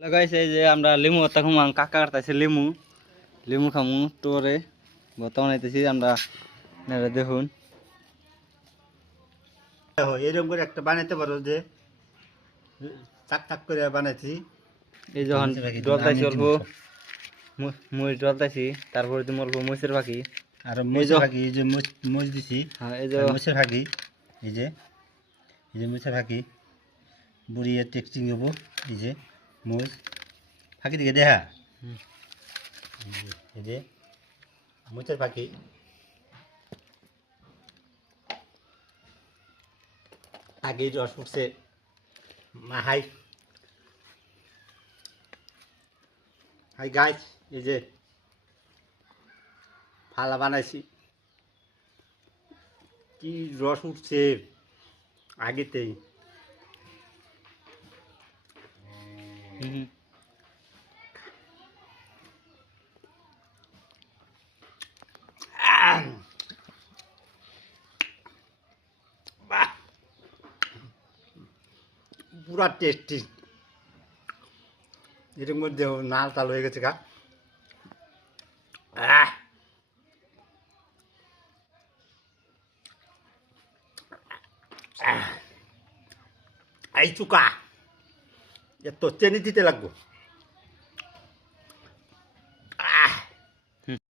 লাগাইছে যে আমরা লিমু তখন কাকা কাটতেছে লিমু লিমু খামু তোরে বর্তমানে আইতেছি আমরা দেখুন এরকম করে একটা বানাইতে পারো যে চাক চাক করে বানাইছি। এই যখন ডলতাইছি অল্প মুই ডলতাইছি তারপরে তুমি অল্প মুসের পাখি আর মরিচের ফাঁকি এই যে মরিচ দিছি, হ্যাঁ এই যে মরিচের ফাঁকি এই যে মরিচের ফাঁকি বুড়িয়ে টেক্সটিং হবো। এই যে মরিচ ফাঁকি দিকে দেখা এই যে মরিচের ফাঁকি আগে রস উঠছে হাই হাই গাছ। এই যে ফালা বানাইছি কি রস উঠছে আগেতেই। পুরা টেস্টি। এটার মধ্যে নাল তাল হয়ে গেছে গা। এই চুকা এত চেনি দিতে লাগবো।